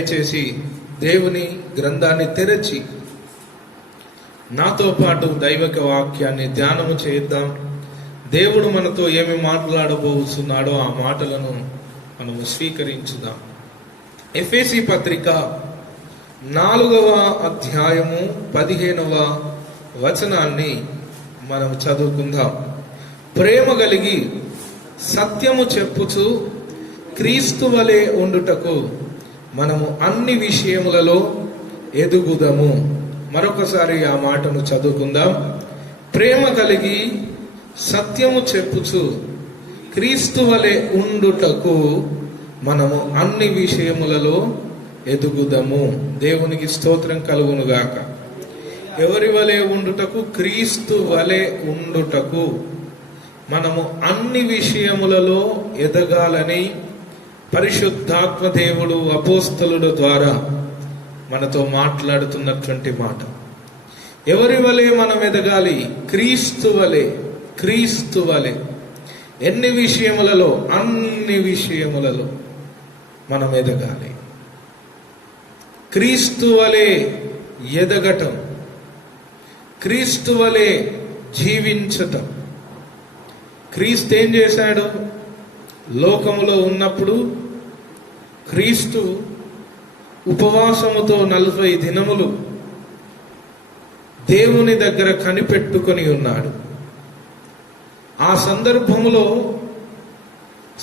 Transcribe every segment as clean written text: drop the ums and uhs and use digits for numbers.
దయచేసి దేవుని గ్రంథాన్ని తెరచి నాతో పాటు దైవిక వాక్యాన్ని ధ్యానము చేద్దాం. దేవుడు మనతో ఏమి మాట్లాడబోతున్నాడో ఆ మాటలను మనము స్వీకరించుదాం. ఎఫెసీ పత్రిక 4వ అధ్యాయము 15వ వచనాన్ని మనం చదువుకుందాం. ప్రేమ కలిగి సత్యము చెప్పుచు క్రీస్తు వలె ఉండుటకు మనము అన్ని విషయములలో ఎదుగుదము. మరొకసారి ఆ మాటను చదువుకుందాం. ప్రేమ కలిగి సత్యము చెప్పుచు క్రీస్తు వలె ఉండుటకు మనము అన్ని విషయములలో ఎదుగుదము. దేవునికి స్తోత్రం కలుగునుగాక. ఎవరి వలె ఉండుటకు? క్రీస్తు వలె ఉండుటకు మనము అన్ని విషయములలో ఎదగాలని పరిశుద్ధాత్మ దేవుడు అపోస్తలుల ద్వారా మనతో మాట్లాడుతున్నటువంటి మాట. ఎవరి వలె మనం ఎదగాలి? క్రీస్తు వలె. క్రీస్తు వలె ఎన్ని విషయములలో? అన్ని విషయములలో మనం ఎదగాలి. క్రీస్తు వలె ఎదగటం, క్రీస్తు వలె జీవించటం. క్రీస్తు ఏం చేశాడు? లోకములో ఉన్నప్పుడు క్రీస్తు ఉపవాసముతో 40 దినములు దేవుని దగ్గర కనిపెట్టుకొని ఉన్నాడు. ఆ సందర్భములో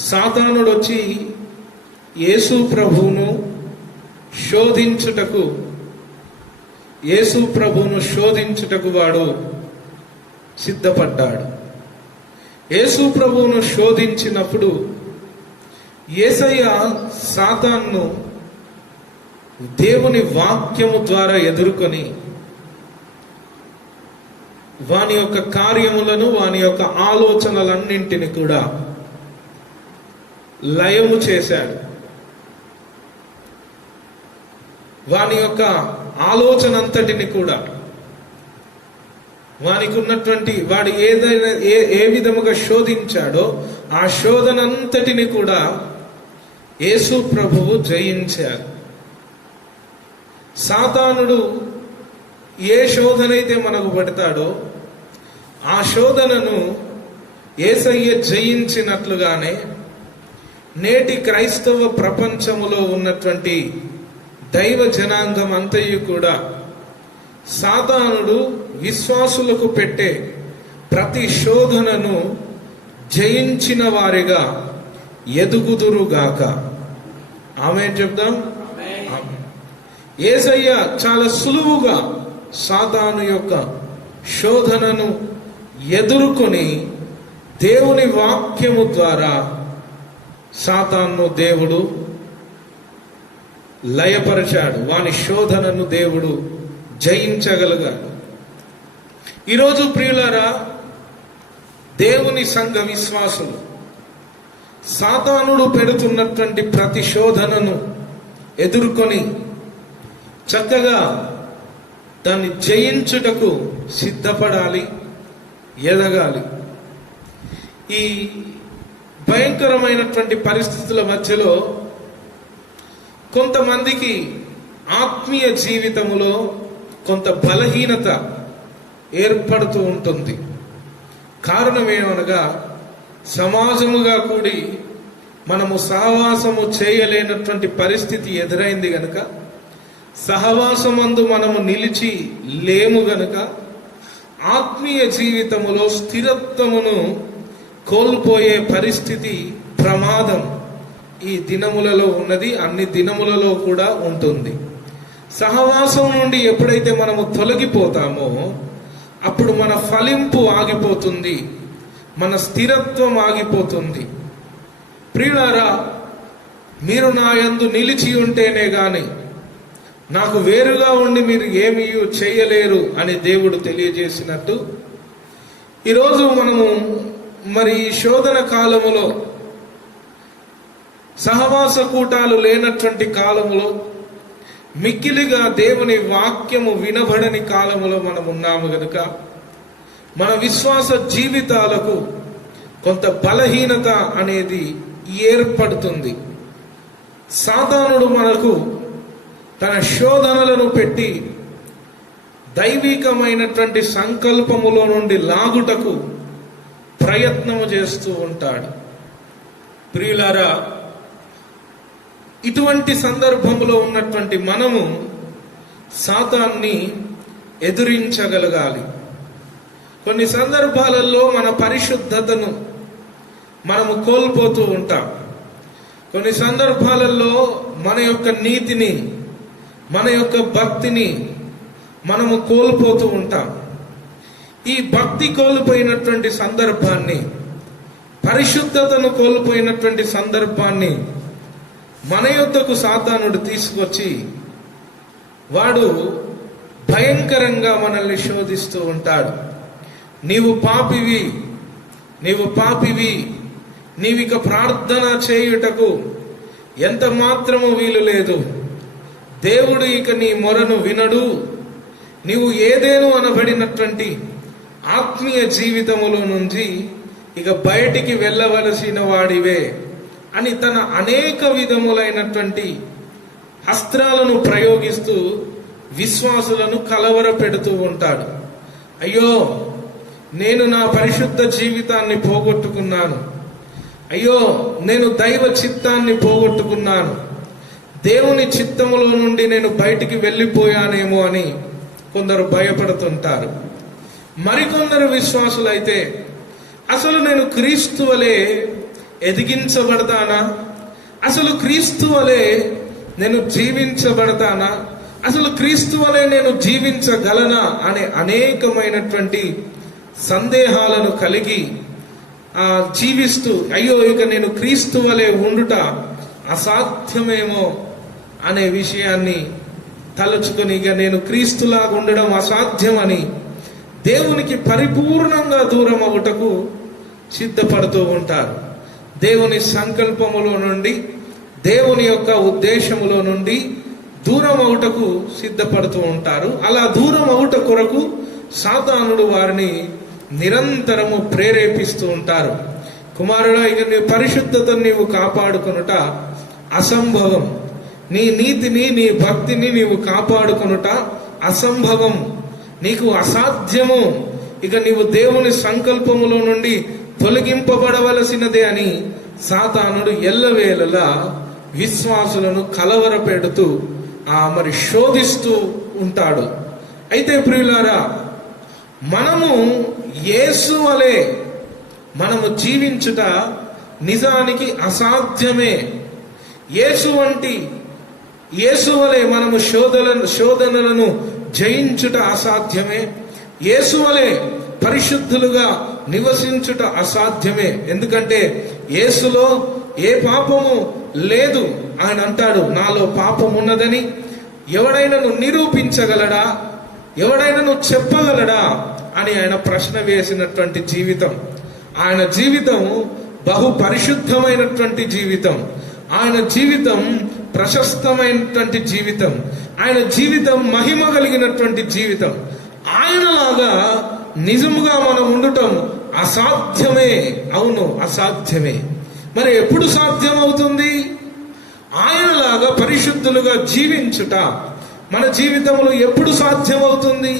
సాతానుడు వచ్చి యేసు ప్రభువును శోధించుటకు వాడు సిద్ధపడ్డాడు. యేసు ప్రభువును శోధించినప్పుడు యేసయ్య సాతాన్ను దేవుని వాక్యము ద్వారా ఎదుర్కొని వాని యొక్క కార్యములను, వాని యొక్క ఆలోచనలన్నింటిని కూడా లయము చేశాడు. వాని యొక్క ఆలోచన అంతటిని కూడా, వానికి ఉన్నటువంటి వాడు ఏదైనా ఏ విధముగా శోధించాడో ఆ శోధనంతటిని కూడా యేసు ప్రభువు జయించారు. సాతానుడు ఏ శోధనైతే మనకు పెడతాడో ఆ శోధనను యేసయ్య జయించినట్లుగానే నేటి క్రైస్తవ ప్రపంచములో ఉన్నటువంటి దైవ జనాంగం అంతయు కూడా సాతానుడు విశ్వాసులకు పెట్టే ప్రతి శోధనను జయించిన వారిగా ఎదుగుదురుగాక. ఆమేన్ చెప్దాం. యేసయ్య చాలా సులువుగా సాతాను యొక్క శోధనను ఎదుర్కొని దేవుని వాక్యము ద్వారా సాతాను దేవుడు లయపరిచాడు. వాని శోధనను దేవుడు జయించగలిగాడు. ఈరోజు ప్రియులారా, దేవుని సంఘ విశ్వాసులు సాతానుడు పెడుతున్నటువంటి ప్రతి శోధనను ఎదుర్కొని చక్కగా దాన్ని జయించుటకు సిద్ధపడాలి, ఎదగాలి. ఈ భయంకరమైనటువంటి పరిస్థితుల మధ్యలో కొంతమందికి ఆత్మీయ జీవితములో కొంత బలహీనత ఏర్పడుతూ ఉంటుంది. కారణం ఏమనగా, సమాజముగా కూడి మనము సహవాసము చేయలేనటువంటి పరిస్థితి ఎదురైంది గనుక, సహవాసమందు మనము నిలిచి లేము గనుక ఆత్మీయ జీవితములో స్థిరత్వమును కోల్పోయే పరిస్థితి, ప్రమాదం ఈ దినములలో ఉన్నది. అన్ని దినములలో కూడా ఉంటుంది. సహవాసం నుండి ఎప్పుడైతే మనము తొలగిపోతామో అప్పుడు మన ఫలింపు ఆగిపోతుంది, మన స్థిరత్వం ఆగిపోతుంది. ప్రియులారా, మీరు నా యందు నిలిచి ఉంటేనే గాని నాకు వేరుగా ఉండి మీరు ఏమీ చేయలేరు అని దేవుడు తెలియజేసినట్టు, ఈరోజు మనము మరి శోధన కాలములో, సహవాస కూటాలు లేనటువంటి కాలములో, మిక్కిలిగా దేవుని వాక్యము వినబడని కాలములో మనం ఉన్నాము గనుక మన విశ్వాస జీవితాలకు కొంత బలహీనత అనేది ఏర్పడుతుంది. సాతానుడు మనకు తన శోధనలను పెట్టి దైవికమైనటువంటి సంకల్పములో నుండి లాగుటకు ప్రయత్నము చేస్తూ ఉంటాడు. ప్రియులారా, ఇటువంటి సందర్భంలో ఉన్నటువంటి మనము సాతాన్ని ఎదురించగలగాలి. కొన్ని సందర్భాలలో మన పరిశుద్ధతను మనము కోల్పోతూ ఉంటాం. కొన్ని సందర్భాలలో మన యొక్క నీతిని, మన యొక్క భక్తిని మనము కోల్పోతూ ఉంటాం. ఈ భక్తి కోల్పోయినటువంటి సందర్భాన్ని, పరిశుద్ధతను కోల్పోయినటువంటి సందర్భాన్ని మన యొద్దకు సాతానుడు తీసుకొచ్చి వాడు భయంకరంగా మనల్ని శోధిస్తూ ఉంటాడు. నీవు పాపివి, నీవిక ప్రార్థన చేయుటకు ఎంత మాత్రము వీలు లేదు, దేవుడు ఇక నీ మొరను వినడు, నీవు ఏదేను అనబడినటువంటి ఆత్మీయ జీవితములో నుంచి ఇక బయటికి వెళ్ళవలసిన వాడివే అని తన అనేక విధములైనటువంటి అస్త్రాలను ప్రయోగిస్తూ విశ్వాసులను కలవర పెడుతూ ఉంటాడు. అయ్యో, నేను నా పరిశుద్ధ జీవితాన్ని పోగొట్టుకున్నాను, అయ్యో నేను దైవ చిత్తాన్ని పోగొట్టుకున్నాను, దేవుని చిత్తములో నుండి నేను బయటికి వెళ్ళిపోయానేమో అని కొందరు భయపడుతుంటారు. మరికొందరు విశ్వాసులైతే అసలు నేను క్రీస్తు వలె ఎదిగించబడతానా, అసలు క్రీస్తు వలె నేను జీవించబడతానా, అసలు క్రీస్తు వలె నేను జీవించగలనా అనే అనేకమైనటువంటి సందేహాలను కలిగి జీవిస్తూ, అయ్యో ఇక నేను క్రీస్తు వలె ఉండుట అసాధ్యమేమో అనే విషయాన్ని తలుచుకొని ఇక నేను క్రీస్తులాగా ఉండడం అసాధ్యమని దేవునికి పరిపూర్ణంగా దూరం అవుటకు సిద్ధపడుతూ ఉంటారు. దేవుని సంకల్పములో నుండి, దేవుని యొక్క ఉద్దేశములో నుండి దూరం అవుటకు సిద్ధపడుతూ ఉంటారు. అలా దూరం అవుట కొరకు సాతానుడు వారిని నిరంతరము ప్రేరేపిస్తూ ఉంటారు. కుమారుడా, ఇక నీ పరిశుద్ధతను నీవు కాపాడుకొనుట అసంభవం, నీ నీతిని, నీ భక్తిని నీవు కాపాడుకొనుట అసంభవం, నీకు అసాధ్యము, ఇక నీవు దేవుని సంకల్పములో నుండి తొలగింపబడవలసినదే అని సాతానుడు ఎల్లవేళలా విశ్వాసులను కలవరపెడుతూ మరి శోధిస్తూ ఉంటాడు. అయితే ప్రియులారా, మనము యేసు వలె మనము జీవించుట నిజానికి అసాధ్యమే. యేసు వలె మనము శోధనలను జయించుట అసాధ్యమే. యేసు వలె పరిశుద్ధులుగా నివసించుట అసాధ్యమే. ఎందుకంటే యేసులో ఏ పాపము లేదు. ఆయన అంటాడు, నాలో పాపం ఉన్నదని ఎవడైనాను నిరూపించగలడా, ఎవడైనాను చెప్పగలడా అని ఆయన ప్రశ్న వేసినటువంటి జీవితం. ఆయన జీవితం బహు పరిశుద్ధమైనటువంటి జీవితం. ఆయన జీవితం ప్రశస్తమైనటువంటి జీవితం. ఆయన జీవితం మహిమ కలిగినటువంటి జీవితం. ఆయనలాగా నిజముగా మనం ఉండటం అసాధ్యమే. అవును, అసాధ్యమే. మరి ఎప్పుడు సాధ్యం అవుతుంది? ఆయనలాగా పరిశుద్ధులుగా జీవించుట మన జీవితంలో ఎప్పుడు సాధ్యం అవుతుంది?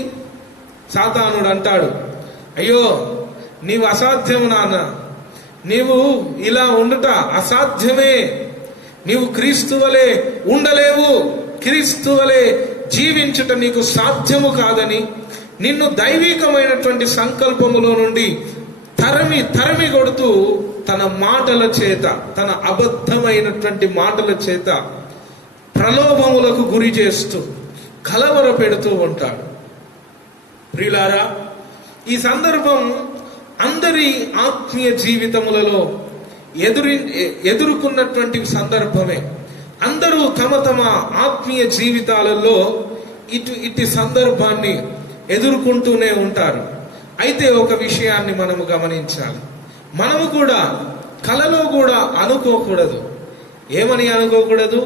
సాతానుడు అంటాడు, అయ్యో నీవు అసాధ్యము నాన్న, నీవు ఇలా ఉండుట అసాధ్యమే, నీవు క్రీస్తు వలె ఉండలేవు, క్రీస్తు వలె జీవించుట నీకు సాధ్యము కాదని నిన్ను దైవికమైనటువంటి సంకల్పములో నుండి తరిమి కొడుతూ తన మాటల చేత, తన అబద్ధమైనటువంటి మాటల చేత ప్రలోభములకు గురి చేస్తూ కలవర పెడుతూ ఉంటాడు. ప్రియులారా, ఈ సందర్భం అందరి ఆత్మీయ జీవితములలో ఎదుర్కొన్నటువంటి సందర్భమే. అందరూ తమ తమ ఆత్మీయ జీవితాలలో ఇటు సందర్భాన్ని ఎదుర్కొంటూనే ఉంటారు. అయితే ఒక విషయాన్ని మనము గమనించాలి. మనము కూడా కలలో కూడా అనుకోకూడదు. ఏమని అనుకోకూడదు?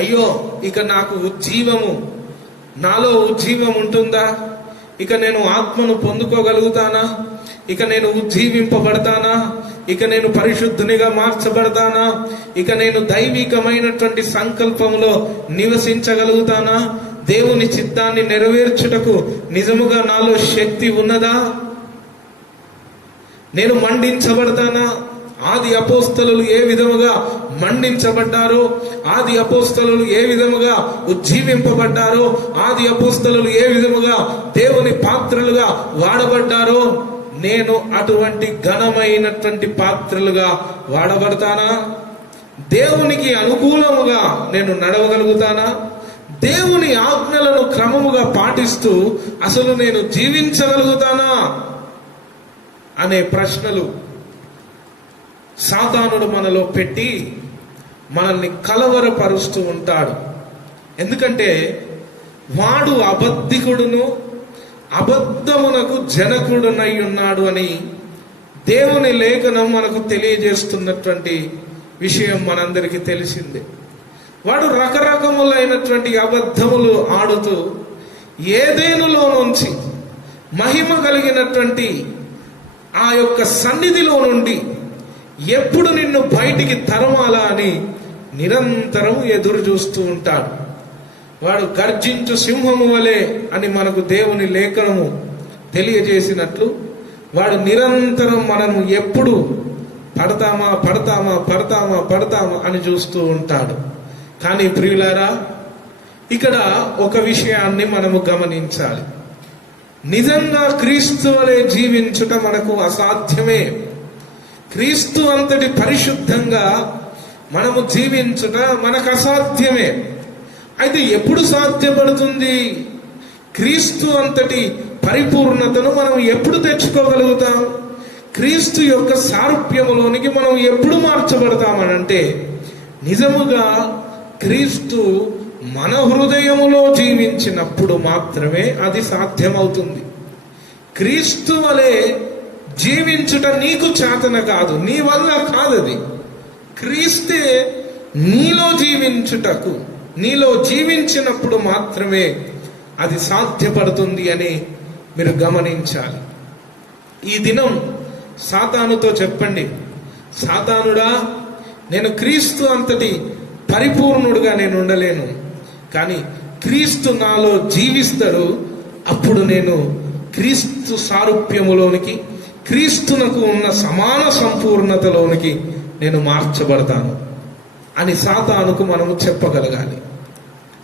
అయ్యో ఇక నాకు ఉజ్జీవము, నాలో ఉజ్జీవం ఉంటుందా, ఇక నేను ఆత్మను పొందుకోగలుగుతానా, ఇక నేను ఉజ్జీవింపబడతానా, ఇక నేను పరిశుద్ధునిగా మార్చబడతానా? ఇక నేను దైవికమైనటువంటి సంకల్పంలో నివసించగలుగుతానా? దేవుని చిత్తాన్ని నెరవేర్చుటకు నిజముగా నాలో శక్తి ఉన్నదా? నేను మండించబడతానా? ఆది అపోస్తలులు ఏ విధముగా మండించబడ్డారో, ఆది అపోస్తలులు ఏ విధముగా ఉజ్జీవింపబడ్డారో, ఆది అపోస్తలులు ఏ విధముగా దేవుని పాత్రలుగా వాడబడ్డారో, నేను అటువంటి ఘనమైనటువంటి పాత్రలుగా వాడబడతానా? దేవునికి అనుకూలముగా నేను నడవగలుగుతానా? దేవుని ఆజ్ఞలను క్రమముగా పాటిస్తూ అసలు నేను జీవించగలుగుతానా అనే ప్రశ్నలు సాతానుడు మనలో పెట్టి మనల్ని కలవరపరుస్తూ ఉంటాడు. ఎందుకంటే వాడు అబద్ధికుడును అబద్ధమునకు జనకుడునై ఉన్నాడు అని దేవుని లేఖనం మనకు తెలియజేస్తున్నటువంటి విషయం మనందరికీ తెలిసిందే. వాడు రకరకములైనటువంటి అబద్ధములు ఆడుతూ ఏదేనులో నుంచి మహిమ కలిగినటువంటి ఆ యొక్క సన్నిధిలో నుండి ఎప్పుడు నిన్ను బయటికి తరమాలా అని నిరంతరం ఎదురు చూస్తూ ఉంటాడు. వాడు గర్జించు సింహము వలె అని మనకు దేవుని లేఖనము తెలియజేసినట్లు వాడు నిరంతరం మనము ఎప్పుడు పడతామా పడతామా పడతామా పడతామా అని చూస్తూ ఉంటాడు. కానీ ప్రియులారా, ఇక్కడ ఒక విషయాన్ని మనము గమనించాలి. నిజంగా క్రీస్తు వలె జీవించుట మనకు అసాధ్యమే. క్రీస్తు అంతటి పరిశుద్ధంగా మనము జీవించుట మనకు అసాధ్యమే. అయితే ఎప్పుడు సాధ్యపడుతుంది? క్రీస్తు అంతటి పరిపూర్ణతను మనం ఎప్పుడు తెచ్చుకోగలుగుతాం? క్రీస్తు యొక్క సారూప్యములోనికి మనం ఎప్పుడు మార్చబడతామనంటే, నిజముగా క్రీస్తు మన హృదయములో జీవించినప్పుడు మాత్రమే అది సాధ్యమవుతుంది. క్రీస్తు వలె జీవించుట నీకు చేతన కాదు, నీ వల్ల కాదది. క్రీస్తే నీలో జీవించుటకు, నీలో జీవించినప్పుడు మాత్రమే అది సాధ్యపడుతుంది అని మీరు గమనించాలి. ఈ దినం సాతానుతో చెప్పండి, సాతానుడా, నేను క్రీస్తు అంతటి పరిపూర్ణుడుగా నేను ఉండలేను, కానీ క్రీస్తు నాలో జీవిస్తాడు. అప్పుడు నేను క్రీస్తు సారూప్యములోనికి, క్రీస్తునకు ఉన్న సమాన సంపూర్ణతలోనికి నేను మార్చబడతాను అని సాతానుకు మనము చెప్పగలగాలి.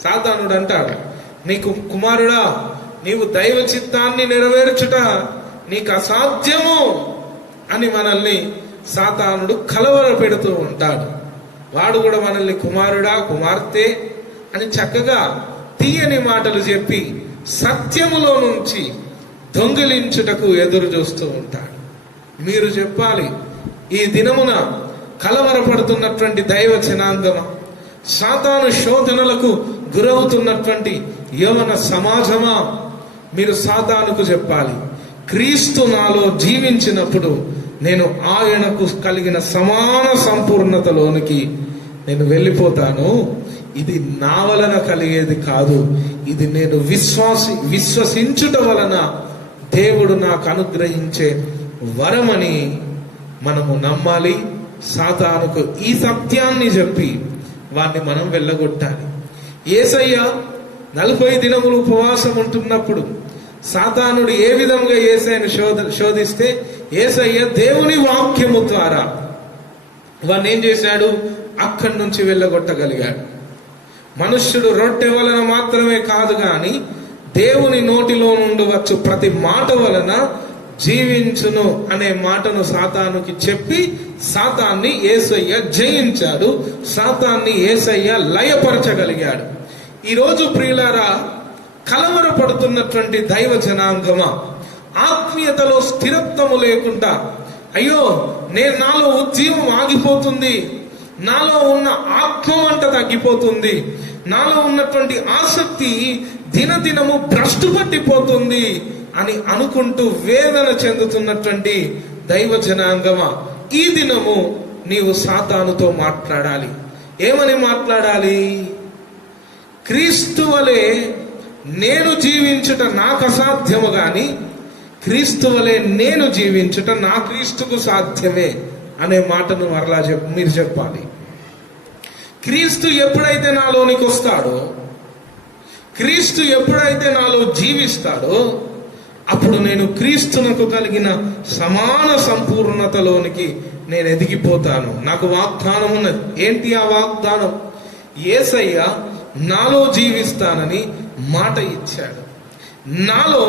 సాతానుడు అంటాడు, నీకు కుమారుడా, నీవు దైవ చిత్తాన్ని నెరవేర్చుట నీకు అసాధ్యము అని మనల్ని సాతానుడు కలవర పెడుతూ ఉంటాడు. వాడు కూడా మనల్ని కుమారుడా, కుమార్తె అని చక్కగా తీయని మాటలు చెప్పి సత్యములో నుంచి దొంగిలించుటకు ఎదురు చూస్తూ ఉంటాడు. మీరు చెప్పాలి, ఈ దినమున కలవరపడుతున్నటువంటి దైవ జనాంగమా, సాతాను శోధనలకు గురవుతున్నటువంటి యవన సమాజమా, మీరు సాతానుకు చెప్పాలి, క్రీస్తు నాలో జీవించినప్పుడు నేను ఆయనకు కలిగిన సమాన సంపూర్ణతలోనికి నేను వెళ్ళిపోతాను. ఇది నా వలన కలిగేది కాదు, ఇది నేను విశ్వసించుట వలన దేవుడు నాకు అనుగ్రహించే వరమని మనము నమ్మాలి. సాతానుకు ఈ సత్యాన్ని చెప్పి వారిని మనం వెళ్ళగొట్టాలి. యేసయ్య 40 దినములు ఉపవాసం ఉంటున్నప్పుడు సాతానుడు ఏ విధంగా యేసయ్యను శోధిస్తే యేసయ్య దేవుని వాక్యము ద్వారా వాడిని ఏం చేశాడు? అక్కడి నుంచి వెళ్ళగొట్టగలిగాడు. మనుష్యుడు రొట్టె వలన మాత్రమే కాదు గాని దేవుని నోటిలో నుండి వచ్చు ప్రతి మాట వలన జీవించును అనే మాటను సాతానుకి చెప్పి సాతాన్ని యేసయ్య జయించాడు. సాతాన్ని యేసయ్య లయపరచగలిగాడు. ఈరోజు ప్రియులారా, కలవరపడుతున్నటువంటి దైవ జనాంగమా, ఆత్మీయతలో స్థిరత్వము లేకుండా, అయ్యో నాలో ఉజ్జీవం ఆగిపోతుంది, నాలో ఉన్న ఆత్మమంట తగ్గిపోతుంది, నాలో ఉన్నటువంటి ఆసక్తి దినదినము భ్రష్టు పట్టిపోతుంది అని అనుకుంటూ వేదన చెందుతున్నటువంటి దైవ జనాంగమా, ఈ దినము నీవు సాతానుతో మాట్లాడాలి. ఏమని మాట్లాడాలి? క్రీస్తు వలె నేను జీవించుట నాకు అసాధ్యము గాని క్రీస్తు వలె నేను జీవించుట నా క్రీస్తుకు సాధ్యమే అనే మాటను మరలా మీరు చెప్పాలి. క్రీస్తు ఎప్పుడైతే నాలోనికి వస్తాడో, క్రీస్తు ఎప్పుడైతే నాలో జీవిస్తాడో, అప్పుడు నేను క్రీస్తునకు కలిగిన సమాన సంపూర్ణతలోనికి నేను ఎదిగిపోతాను. నాకు వాగ్దానం ఉన్నది. ఏంటి ఆ వాగ్దానం? యేసయ్య నాలో జీవిస్తానని మాట ఇచ్చాడు. నాలో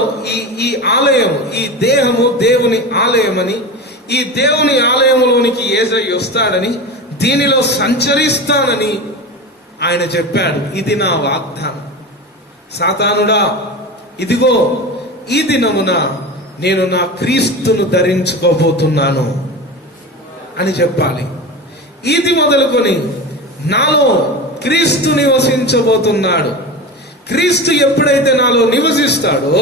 ఈ ఆలయం, ఈ దేహము దేవుని ఆలయమని, ఈ దేవుని ఆలయంలోనికి యేసయ్య వస్తాడని, దీనిలో సంచరిస్తానని ఆయన చెప్పాడు. ఇది నా వాగ్దానం. సాతానుడా, ఇదిగో ఈ దినమున నేను నా క్రీస్తును ధరించుకోబోతున్నాను అని చెప్పాలి. ఇది మొదలుకొని నాలో క్రీస్తు నివసించబోతున్నాడు. క్రీస్తు ఎప్పుడైతే నాలో నివసిస్తాడో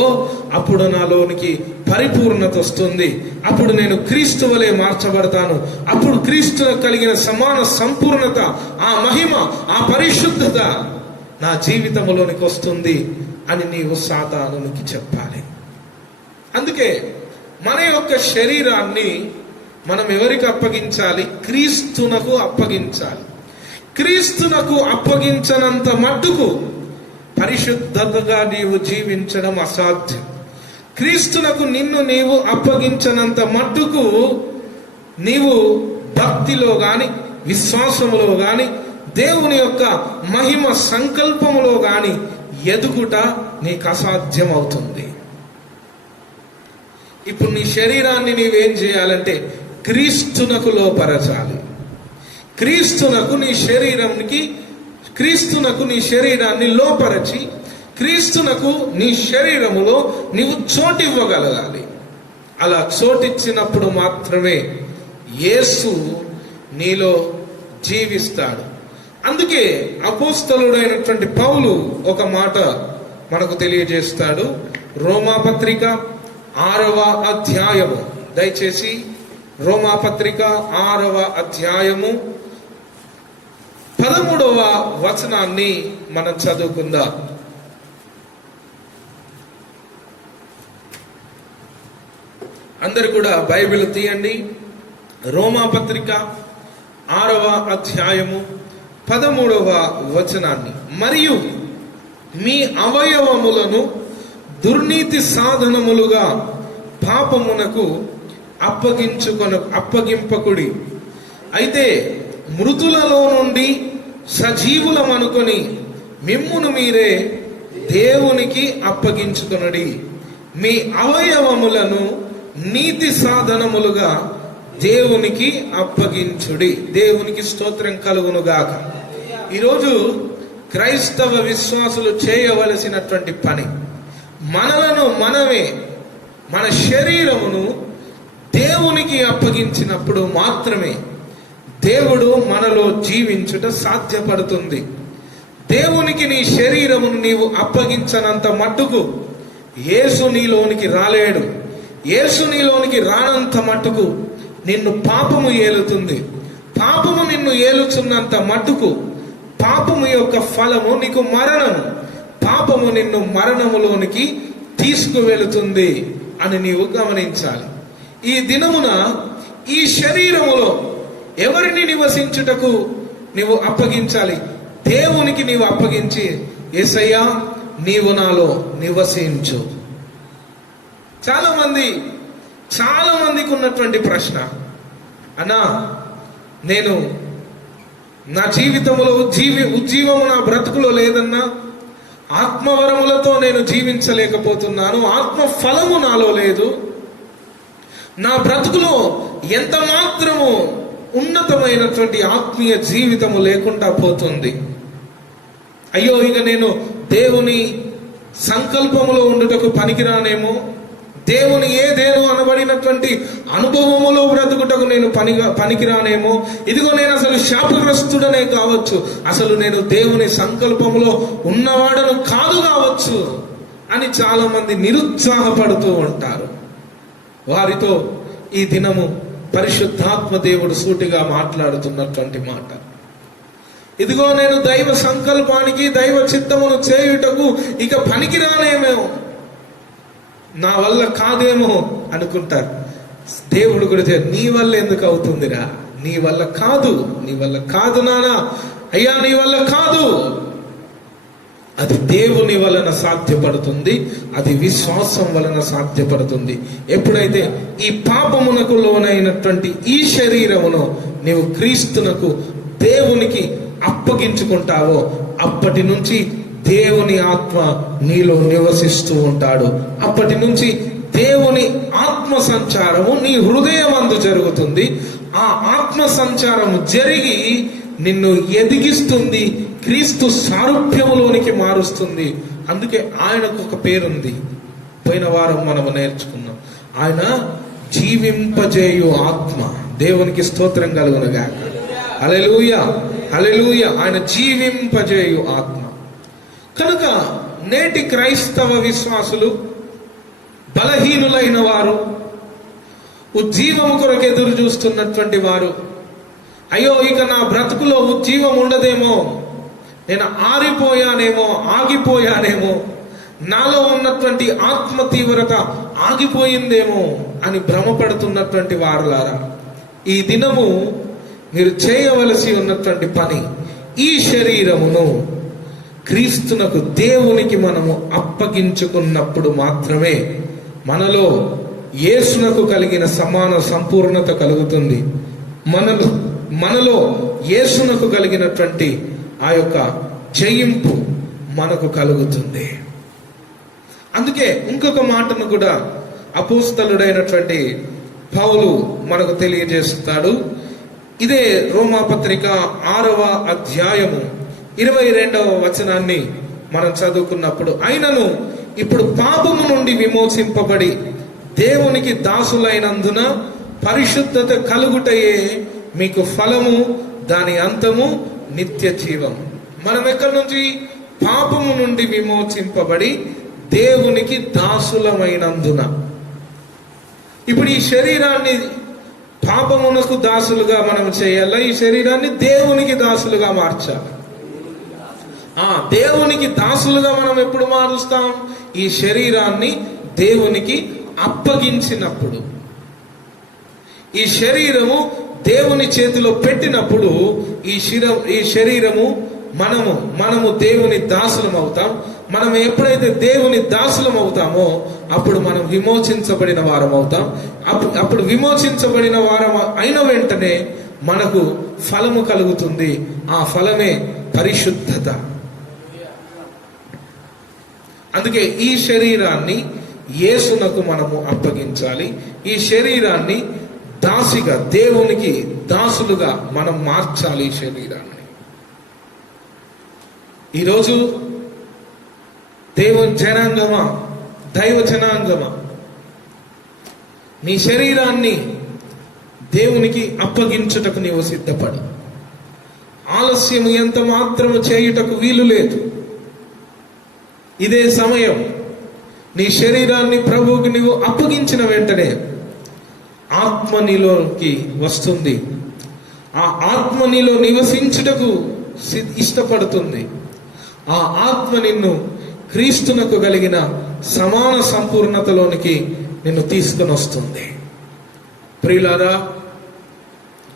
అప్పుడు నాలోనికి పరిపూర్ణత వస్తుంది. అప్పుడు నేను క్రీస్తు వలె మార్చబడతాను. అప్పుడు క్రీస్తుకు కలిగిన సమాన సంపూర్ణత, ఆ మహిమ, ఆ పరిశుద్ధత నా జీవితంలోనికి వస్తుంది అని నీవు సాతానునికి చెప్పాలి. అందుకే మన యొక్క శరీరాన్ని మనం ఎవరికి అప్పగించాలి? క్రీస్తునకు అప్పగించాలి. క్రీస్తునకు అప్పగించనంత మట్టుకు పరిశుద్ధతగా నీవు జీవించడం అసాధ్యం. క్రీస్తునకు నిన్ను నీవు అప్పగించనంత మట్టుకు నీవు భక్తిలో గాని, విశ్వాసములో గాని, దేవుని యొక్క మహిమ సంకల్పములో గాని ఎదుగుట నీకు అసాధ్యం అవుతుంది. ఇప్పుడు నీ శరీరాన్ని నీవేం చేయాలంటే క్రీస్తునకు లోపరచాలి. క్రీస్తునకు నీ శరీరాన్ని లోపరచి క్రీస్తునకు నీ శరీరములో నీవు చోటు ఇవ్వగలగాలి. అలా చోటిచ్చినప్పుడు మాత్రమే యేసు నీలో జీవిస్తాడు. అందుకే అపోస్తలుడైనటువంటి పౌలు ఒక మాట మనకు తెలియజేస్తాడు. రోమాపత్రిక 6వ అధ్యాయము, దయచేసి రోమాపత్రిక 6వ అధ్యాయము 13వ వచనాన్ని మనం చదువుకుందాం. అందరు కూడా బైబిల్ తీయండి. రోమాపత్రిక 6వ అధ్యాయము 13వ వచనాన్ని. మరియు మీ అవయవములను దుర్నీతి సాధనములుగా పాపమునకు అప్పగింపకుడి, అయితే మృతులలో నుండి సజీవులమనుకొని మిమ్మును మీరే దేవునికి అప్పగించుకొనుడి. మీ అవయవములను నీతి సాధనములుగా దేవునికి అప్పగించుడి. దేవునికి స్తోత్రం కలుగునుగాక. ఈరోజు క్రైస్తవ విశ్వాసులు చేయవలసినటువంటి పని, మనలను మనమే, మన శరీరమును దేవునికి అప్పగించినప్పుడు మాత్రమే దేవుడు మనలో జీవించుట సాధ్యపడుతుంది. దేవునికి నీ శరీరమును నీవు అప్పగించనంత మట్టుకు యేసు నీలోనికి రాలేడు. యేసు నీలోనికి రానంత మట్టుకు నిన్ను పాపము ఏలుతుంది. పాపము నిన్ను ఏలుచున్నంత మట్టుకు పాపము యొక్క ఫలము నీకు మరణము. పాపము నిన్ను మరణములోనికి తీసుకువెళుతుంది అని నీవు గమనించాలి. ఈ దినమున ఈ శరీరములో ఎవరిని నివసించుటకు నీవు అప్పగించాలి? దేవునికి నీవు అప్పగించి, యేసయ్యా నీవు నాలో నివసించు. చాలా మందికి ఉన్నటువంటి ప్రశ్న, అన్నా నేను నా జీవితంలో ఉజ్జీవము నా బ్రతుకులో లేదన్నా, ఆత్మవరములతో నేను జీవించలేకపోతున్నాను, ఆత్మ ఫలము నాలో లేదు, నా బ్రతుకులో ఎంత మాత్రము ఉన్నతమైనటువంటి ఆత్మీయ జీవితము లేకుండా పోతుంది. అయ్యో, ఇక నేను దేవుని సంకల్పములో ఉండుటకు పనికిరానేమో, దేవుని ఏదేను అనబడినటువంటి అనుభవములో బ్రతుకుటకు నేను పనికిరానేమో, ఇదిగో నేను అసలు శాపగ్రస్తుడనే కావచ్చు, అసలు నేను దేవుని సంకల్పములో ఉన్నవాడను కాదు కావచ్చు అని చాలా మంది నిరుత్సాహపడుతూ ఉంటారు. వారితో ఈ దినము పరిశుద్ధాత్మ దేవుడు సూటిగా మాట్లాడుతున్నటువంటి మాట, ఇదిగో నేను దైవ సంకల్పానికి, దైవ చిత్తమును చేయుటకు ఇక పనికిరానేమో, నా వల్ల కాదేమో అనుకుంటారు. దేవుడు కూడా నీ వల్ల ఎందుకు అవుతుందిరా, నీ వల్ల కాదు, నీ వల్ల కాదు నానా, అయ్యా నీ వల్ల కాదు. అది దేవుని వలన సాధ్యపడుతుంది, అది విశ్వాసం వలన సాధ్యపడుతుంది. ఎప్పుడైతే ఈ పాపమునకు లోనైనటువంటి ఈ శరీరమును నీవు క్రీస్తునకు, దేవునికి అప్పగించుకుంటావో, అప్పటి నుంచి దేవుని ఆత్మ నీలో నివసిస్తూ ఉంటాడు. అప్పటి నుంచి దేవుని ఆత్మ సంచారము నీ హృదయమందు జరుగుతుంది. ఆ ఆత్మ సంచారము జరిగి నిన్ను ఎదిగిస్తుంది, క్రీస్తు సారూప్యములోనికి మారుస్తుంది. అందుకే ఆయనకు ఒక పేరుంది, పోయిన వారం మనము నేర్చుకున్నాం. ఆయన జీవింపజేయు ఆత్మ. దేవునికి స్తోత్రం కలుగునుగాక. హల్లెలూయా, హల్లెలూయా. ఆయన జీవింపజేయు ఆత్మ. కనుక నేటి క్రైస్తవ విశ్వాసులు బలహీనులైన వారు, ఉజ్జీవము కొరకు ఎదురు చూస్తున్నటువంటి వారు, అయ్యో ఇక నా బ్రతుకులో ఉజ్జీవం ఉండదేమో, నేను ఆరిపోయానేమో, ఆగిపోయానేమో, నాలో ఉన్నటువంటి ఆత్మ తీవ్రత ఆగిపోయిందేమో అని భ్రమపడుతున్నటువంటి వారులారా, ఈ దినము మీరు చేయవలసి ఉన్నటువంటి పని, ఈ శరీరమును క్రీస్తునకు, దేవునికి మనము అప్పగించుకున్నప్పుడు మాత్రమే మనలో యేసునకు కలిగిన సమాన సంపూర్ణత కలుగుతుంది. మనలో యేసునకు కలిగినటువంటి ఆ యొక్క జయింపు మనకు కలుగుతుంది. అందుకే ఇంకొక మాటను కూడా అపోస్తలుడైనటువంటి పౌలు మనకు తెలియజేస్తాడు. ఇదే రోమాపత్రిక 6వ అధ్యాయము 22వ వచనాన్ని మనం చదువుకున్నప్పుడు, అయినను ఇప్పుడు పాపము నుండి విమోచింపబడి దేవునికి దాసులైనందున పరిశుద్ధత కలుగుటయే మీకు ఫలము, దాని అంతము నిత్య జీవం. మనం ఎక్కడి నుంచి? పాపము నుండి విమోచింపబడి దేవునికి దాసులమైనందున. ఇప్పుడు ఈ శరీరాన్ని పాపమునకు దాసులుగా మనం చేయాలా? ఈ శరీరాన్ని దేవునికి దాసులుగా మార్చాలి. దేవునికి దాసులుగా మనం ఎప్పుడు మారుస్తాం? ఈ శరీరాన్ని దేవునికి అప్పగించినప్పుడు. ఈ శరీరము దేవుని చేతిలో పెట్టినప్పుడు ఈ శరీరము మనము దేవుని దాసులం అవుతాం. మనం ఎప్పుడైతే దేవుని దాసులం అవుతామో అప్పుడు మనం విమోచించబడిన వారం అవుతాం. అప్పుడు విమోచించబడిన వారం అయిన వెంటనే మనకు ఫలము కలుగుతుంది. ఆ ఫలమే పరిశుద్ధత. అందుకే ఈ శరీరాన్ని యేసునకు మనము అప్పగించాలి. ఈ శరీరాన్ని దాసిగా, దేవునికి దాసులుగా మనం మార్చాలి. ఈ శరీరాన్ని ఈరోజు దేవుని జనాంగమా, దైవ జనాంగమా, నీ శరీరాన్ని దేవునికి అప్పగించుటకు నీవు సిద్ధపడు. ఆలస్యము ఎంత మాత్రము చేయుటకు వీలు లేదు. ఇదే సమయం. నీ శరీరాన్ని ప్రభువుకి నీవు అప్పగించిన వెంటనే ఆత్మ నీలోకి వస్తుంది. ఆ ఆత్మ నీలో నివసించుటకు ఇష్టపడుతుంది. ఆ ఆత్మ నిన్ను క్రీస్తునకు కలిగిన సమాన సంపూర్ణతలోనికి నిన్ను తీసుకుని వస్తుంది. ప్రియులారా,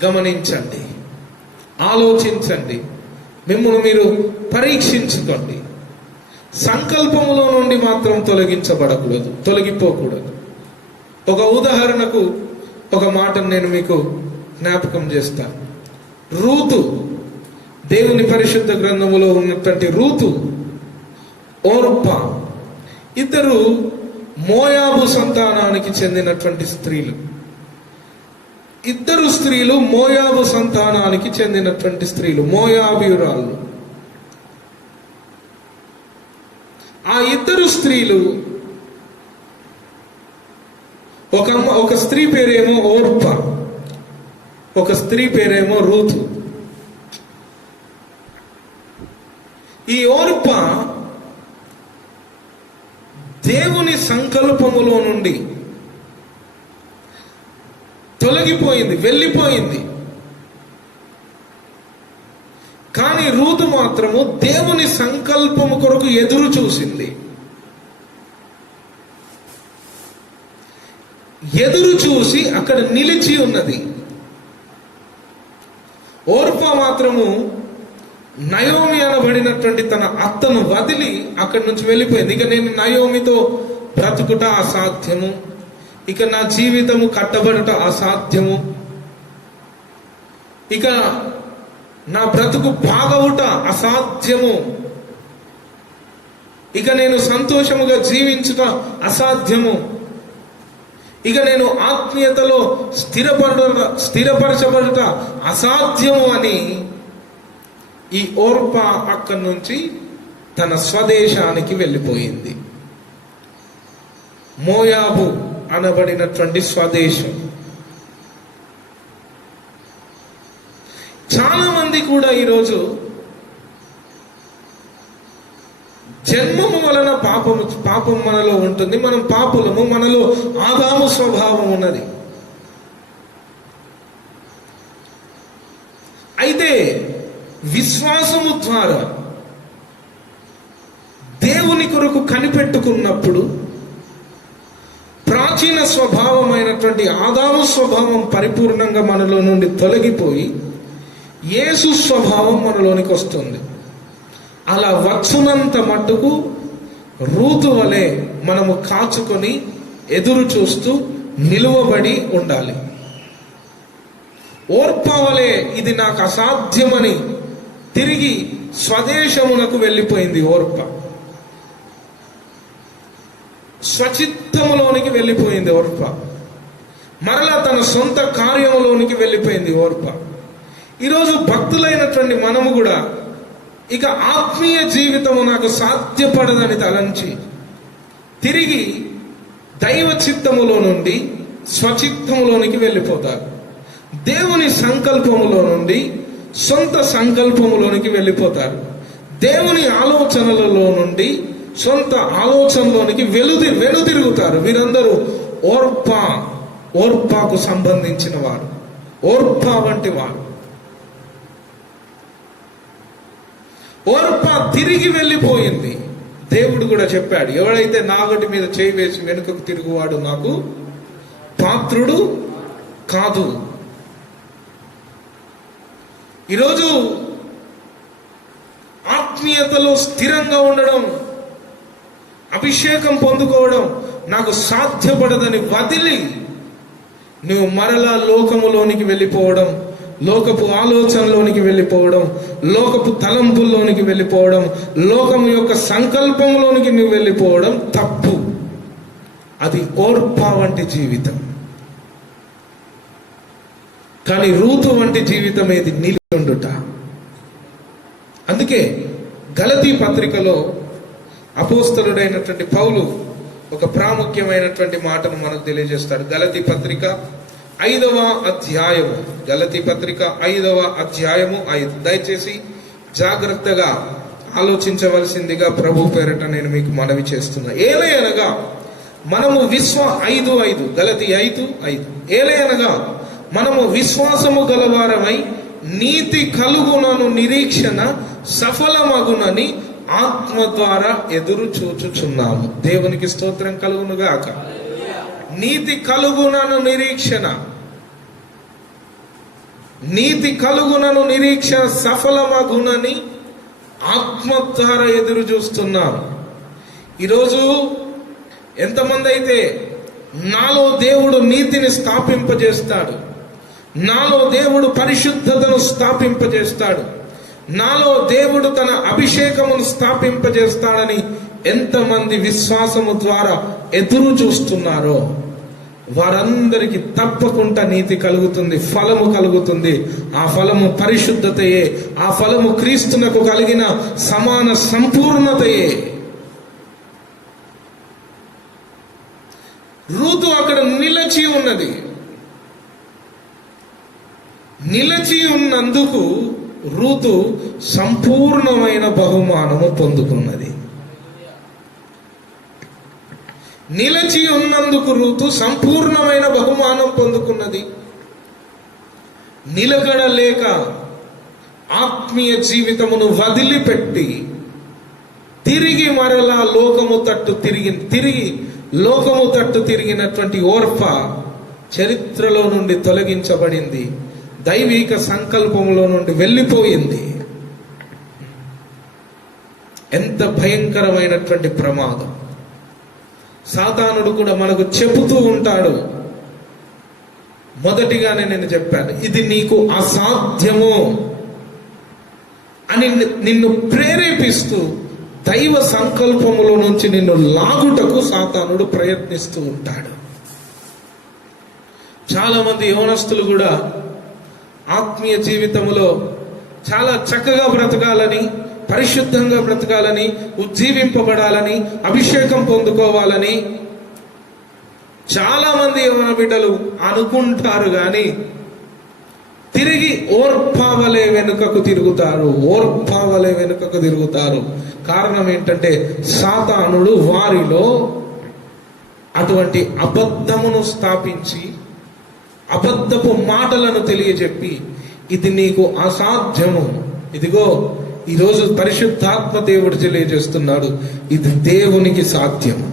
గమనించండి, ఆలోచించండి, మిమ్మల్ని మీరు పరీక్షించుకోండి. సంకల్పములో నుండి మాత్రం తొలగిపోకూడదు. ఒక ఉదాహరణకు ఒక మాటను నేను మీకు జ్ఞాపకం చేస్తాను. రూతు, దేవుని పరిశుద్ధ గ్రంథములో ఉన్నటువంటి రూతు, ఓర్పా, ఇద్దరు మోయాబు సంతానానికి చెందినటువంటి స్త్రీలు. ఇద్దరు స్త్రీలు మోయాబు సంతానానికి చెందినటువంటి స్త్రీలు, మోయాబీయురాళ్ళు. ఆ ఇద్దరు స్త్రీలు, ఒక స్త్రీ పేరేమో ఓర్పా, ఒక స్త్రీ పేరేమో రూతు. ఈ ఓర్పా దేవుని సంకల్పములో నుండి తొలగిపోయింది, వెళ్ళిపోయింది. కానీ రూతు మాత్రము దేవుని సంకల్పము కొరకు ఎదురు చూసింది. ఎదురు చూసి అక్కడ నిలిచి ఉన్నది. ఓర్పా మాత్రము నయోమి అనబడినటువంటి తన అత్తను వదిలి అక్కడి నుంచి వెళ్ళిపోయింది. ఇక నేను నయోమితో బ్రతుకుట అసాధ్యము, ఇక నా జీవితము కట్టబడుట అసాధ్యము, ఇక నా బ్రతుకు బాగవుట అసాధ్యము, ఇక నేను సంతోషముగా జీవించుట అసాధ్యము, ఇక నేను ఆత్మీయతలో స్థిరపరచబడుట అసాధ్యము అని ఈ ఓర్పా అక్కడి నుంచి తన స్వదేశానికి వెళ్ళిపోయింది. మోయాబు అనబడినటువంటి స్వదేశం. చాలా మంది కూడా ఈరోజు జన్మము వలన పాపం మనలో ఉంటుంది, మనం పాపులము, మనలో ఆదాము స్వభావం ఉన్నది. అయితే విశ్వాసము ద్వారా దేవుని కొరకు కనిపెట్టుకున్నప్పుడు ప్రాచీన స్వభావమైనటువంటి ఆదాము స్వభావం పరిపూర్ణంగా మనలో నుండి తొలగిపోయి యేసు స్వభావం మనలోనికి వస్తుంది. అలా వచ్చునంత మట్టుకు రూతు వలె మనము కాచుకొని ఎదురు చూస్తూ నిలువబడి ఉండాలి. ఓర్పా వలె ఇది నాకు అసాధ్యమని తిరిగి స్వదేశమునకు వెళ్ళిపోయింది ఓర్ప. స్వచిత్తములోనికి వెళ్ళిపోయింది ఓర్ప. మరలా తన సొంత కార్యములోనికి వెళ్ళిపోయింది ఓర్ప. ఈరోజు భక్తులైనటువంటి మనము కూడా ఇక ఆత్మీయ జీవితము నాకు సాధ్యపడదని తలంచి తిరిగి దైవ చిత్తములో నుండి స్వచిత్తములోనికి వెళ్ళిపోతారు. దేవుని సంకల్పములో నుండి సొంత సంకల్పములోనికి వెళ్ళిపోతారు. దేవుని ఆలోచనలలో నుండి సొంత ఆలోచనలోనికి వెనుదిరుగుతారు. వీరందరూ ఓర్పాకు సంబంధించిన వారు, ఓర్పా వంటి వారు. ఓర్పా తిరిగి వెళ్ళిపోయింది. దేవుడు కూడా చెప్పాడు, ఎవడైతే నాగటి మీద చేయి వేసి వెనుకకు తిరుగువాడు నాకు పాత్రుడు కాదు. ఈరోజు ఆత్మీయతలో స్థిరంగా ఉండడం, అభిషేకం పొందుకోవడం నాకు సాధ్యపడదని వదిలి నువ్వు మరలా లోకములోనికి వెళ్ళిపోవడం, లోకపు ఆలోచనలోనికి వెళ్ళిపోవడం, లోకపు తలంపుల్లోనికి వెళ్ళిపోవడం, లోకము యొక్క సంకల్పంలోనికి నువ్వు వెళ్ళిపోవడం తప్పు. అది ఓర్పా వంటి జీవితం. కానీ రూతు వంటి జీవితం ఏది నిలుచుండుట. అందుకే గలతీ పత్రికలో అపోస్తలుడైనటువంటి పౌలు ఒక ప్రాముఖ్యమైనటువంటి మాటను మనకు తెలియజేస్తాడు. గలతీ పత్రిక 5వ అధ్యాయము, గలతీ పత్రిక 5వ అధ్యాయము 5. దయచేసి జాగ్రత్తగా ఆలోచించవలసిందిగా ప్రభు పేరట నేను మీకు మనవి చేస్తున్నా. ఏలయనగా మనము 5:5 గలతీ 5:5 ఏలయనగా మనము విశ్వాసము గలవారమై నీతి కలుగునను నిరీక్షణ సఫలమగునని ఆత్మ ద్వారా ఎదురు చూచుచున్నాము. దేవునికి స్తోత్రం కలుగునుగాక. నీతి కలుగునను నిరీక్షణ, నీతి కలుగునను నిరీక్షణ సఫలమగునని ఆత్మ ద్వారా ఎదురు చూస్తున్నాము. ఈరోజు ఎంతమంది అయితే నాలో దేవుడు నీతిని స్థాపింపజేస్తాడు, నాలో దేవుడు పరిశుద్ధతను స్థాపింపజేస్తాడు, నాలో దేవుడు తన అభిషేకమును స్థాపింపజేస్తాడని ఎంతమంది విశ్వాసము ద్వారా ఎదురు చూస్తున్నారో వారందరికీ తప్పకుండా నీతి కలుగుతుంది, ఫలము కలుగుతుంది. ఆ ఫలము పరిశుద్ధతయే, ఆ ఫలము క్రీస్తునకు కలిగిన సమాన సంపూర్ణతయే. రూతు అక్కడ నిలిచి ఉన్నది. నిలిచి ఉన్నందుకు రూతు సంపూర్ణమైన బహుమానము పొందుకున్నది. నిలిచి ఉన్నందుకు రూతు సంపూర్ణమైన బహుమానం పొందుకున్నది. నిలకడ లేక ఆత్మీయ జీవితమును వదిలిపెట్టి తిరిగి మరలా లోకము తట్టు తిరిగినటువంటి ఓర్పా చరిత్రలో నుండి తొలగించబడింది, దైవిక సంకల్పంలో నుండి వెళ్ళిపోయింది. ఎంత భయంకరమైనటువంటి ప్రమాదం. సాతానుడు కూడా మనకు చెబుతూ ఉంటాడు. మొదటిగానే నేను చెప్పాను, ఇది నీకు అసాధ్యము అని నిన్ను ప్రేరేపిస్తూ దైవ సంకల్పములో నుంచి నిన్ను లాగుటకు సాతానుడు ప్రయత్నిస్తూ ఉంటాడు. చాలా మంది యవనస్తులు కూడా ఆత్మీయ జీవితంలో చాలా చక్కగా బ్రతకాలని, పరిశుద్ధంగా బ్రతకాలని, ఉజ్జీవింపబడాలని, అభిషేకం పొందుకోవాలని చాలా మంది యవన బిడ్డలు అనుకుంటారు. కానీ తిరిగి ఓర్పావలే వెనుకకు తిరుగుతారు. కారణం ఏంటంటే సాతానుడు వారిలో అటువంటి అబద్ధమును స్థాపించి, అబద్ధపు మాటలను తెలియజెప్పి, ఇది నీకు అసాధ్యము. ఇదిగో ఈరోజు పరిశుద్ధాత్మ దేవుడు తెలియజేస్తున్నాడు, ఇది దేవునికి సాధ్యము.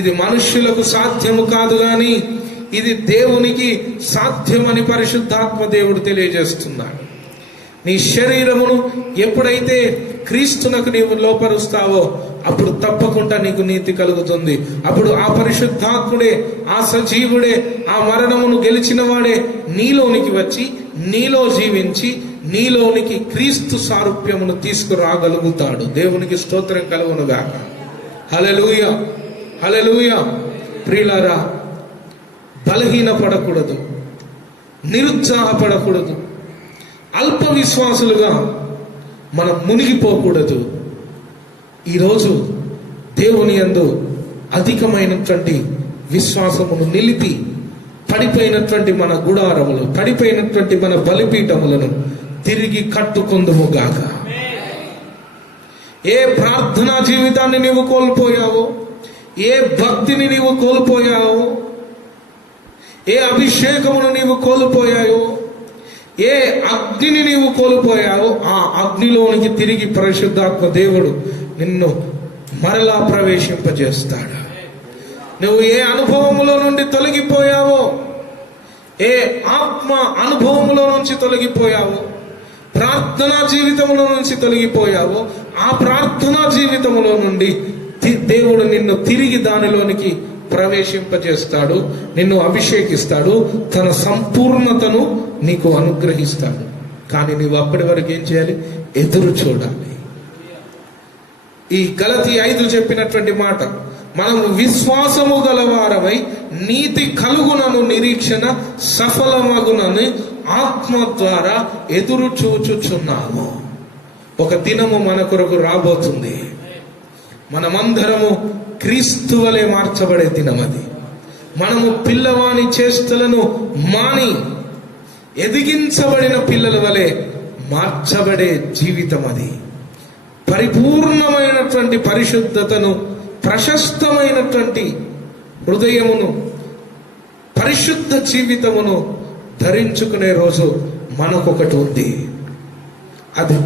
ఇది మనుష్యులకు సాధ్యము కాదు, గాని ఇది దేవునికి సాధ్యమని పరిశుద్ధాత్మ దేవుడు తెలియజేస్తున్నాడు. నీ శరీరమును ఎప్పుడైతే క్రీస్తునకు నీవు లోపరుస్తావో అప్పుడు తప్పకుండా నీకు నీతి కలుగుతుంది. అప్పుడు ఆ పరిశుద్ధాత్ముడే, ఆ సజీవుడే, ఆ మరణమును గెలిచిన వాడే నీలోనికి వచ్చి, నీలో జీవించి, నీలోనికి క్రీస్తు సారూప్యమును తీసుకురాగలుగుతాడు. దేవునికి స్తోత్రం కలుగునుగాక. హల్లెలూయా, హల్లెలూయా. ప్రియులారా, బలహీనపడకూడదు, నిరుత్సాహపడకూడదు, అల్ప విశ్వాసులుగా మనం మునిగిపోకూడదు. ఈరోజు దేవుని యందు అధికమైనటువంటి విశ్వాసమును నిలిపి పడిపోయినటువంటి మన గుడారములు, పడిపోయినటువంటి మన బలిపీఠములను తిరిగి కట్టుకొందుముగాక. ఏ ప్రార్థనా జీవితాన్ని నీవు కోల్పోయావో, ఏ భక్తిని నీవు కోల్పోయావో, ఏ అభిషేకమును నీవు కోల్పోయావో, ఏ అగ్నిని నీవు కోల్పోయావో ఆ అగ్నిలోనికి తిరిగి పరిశుద్ధాత్మ దేవుడు నిన్ను మరలా ప్రవేశింపజేస్తాడు. నువ్వు ఏ అనుభవములో నుండి తొలగిపోయావో, ఏ ఆత్మ అనుభవములో నుంచి తొలగిపోయావో, ప్రార్థనా జీవితంలో నుంచి తొలగిపోయావో, ఆ ప్రార్థనా జీవితంలో నుండి దేవుడు నిన్ను తిరిగి దానిలోనికి ప్రవేశింపజేస్తాడు, నిన్ను అభిషేకిస్తాడు, తన సంపూర్ణతను నీకు అనుగ్రహిస్తాడు. కానీ నీవు అప్పటి వరకు ఏం చేయాలి? ఎదురు చూడాలి. ఈ గలతీ 5 చెప్పినటువంటి మాట, మనం విశ్వాసము గలవారమై నీతి కలుగునను నిరీక్షణ సఫలమగునని ఆత్మ ద్వారా ఎదురు చూచుచున్నాము. ఒక దినము మన కొరకు రాబోతుంది. మనమందరము క్రీస్తు వలె మార్చబడే దినం అది. మనము పిల్లవాని చేష్టలను మాని ఎదిగించబడిన పిల్లల వలె మార్చబడే జీవితం అది. పరిపూర్ణమైనటువంటి పరిశుద్ధతను, ప్రశస్తమైనటువంటి హృదయమును, పరిశుద్ధ జీవితమును ధరించుకునే రోజు మనకొకటి ఉంది. అది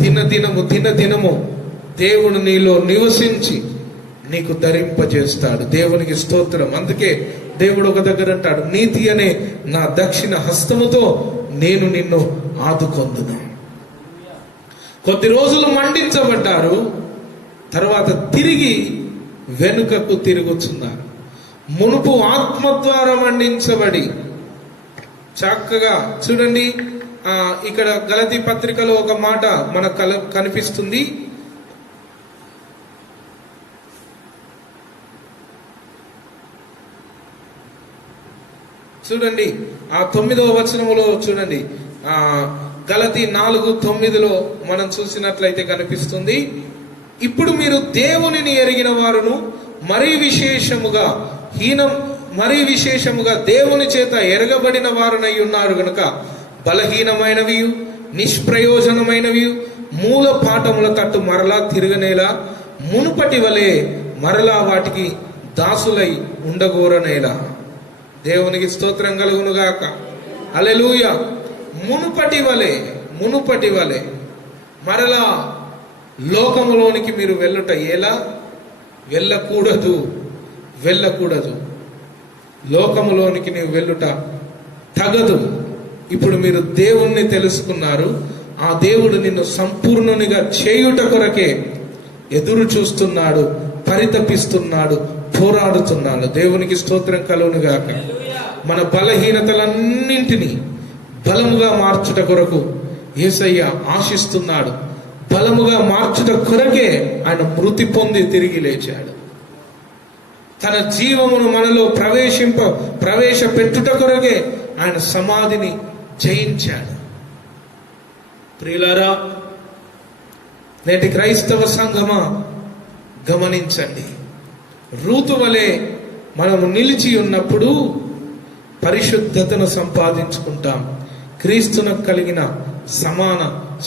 దినదినము దేవుడు నీలో నివసించి నీకు ధరింపజేస్తాడు. దేవునికి స్తోత్రం. అందుకే దేవుడు ఒక దగ్గర అంటాడు, నీతి అనే నా దక్షిణ హస్తముతో నేను నిన్ను ఆదుకొందును. కొద్ది రోజులు మండించబడ్డారు, తర్వాత తిరిగి వెనుకకు తిరుగుతున్నారు. మునుపు ఆత్మ ద్వారా మండించబడి చక్కగా చూడండి. ఇక్కడ గలతీ పత్రికలో ఒక మాట మనకు కనిపిస్తుంది. చూడండి, ఆ 9వ వచనములో చూడండి, గలతీ 4:9 మనం చూసినట్లయితే కనిపిస్తుంది. ఇప్పుడు మీరు దేవునిని ఎరిగిన వారును మరీ విశేషముగా దేవుని చేత ఎరగబడిన వారునై ఉన్నారు గనుక బలహీనమైనవి, నిష్ప్రయోజనమైనవి మూల పాఠముల తట్టు మరలా తిరగనేలా, మునుపటి వలె మరలా వాటికి దాసులై ఉండగోరనేలా. దేవునికి స్తోత్రం కలుగునుగాక. హల్లెలూయా. మునుపటి వలె మరలా లోకములోనికి మీరు వెళ్ళుట ఎలా? వెళ్ళకూడదు. లోకములోనికి నీవు వెళ్ళుట తగదు. ఇప్పుడు మీరు దేవుణ్ణి తెలుసుకున్నారు. ఆ దేవుడు నిన్ను సంపూర్ణునిగా చేయుట కొరకే ఎదురు చూస్తున్నాడు, పరితపిస్తున్నాడు, పోరాడుతున్నాడు. దేవునికి స్తోత్రం కలుగును గాక. మన బలహీనతలన్నింటినీ బలముగా మార్చుట కొరకు యేసయ్య ఆశిస్తున్నాడు. బలముగా మార్చుట కొరకే ఆయన మృతి పొంది తిరిగి లేచాడు. తన జీవమును మనలో ప్రవేశపెట్టుట కొరకే ఆయన సమాధిని జయించాడు. ప్రియులారా, నేటి క్రైస్తవ సంఘమా గమనించండి. రూతు వలె మనము నిలిచి ఉన్నప్పుడు పరిశుద్ధతను సంపాదించుకుంటాం. క్రీస్తునకు కలిగిన సమాన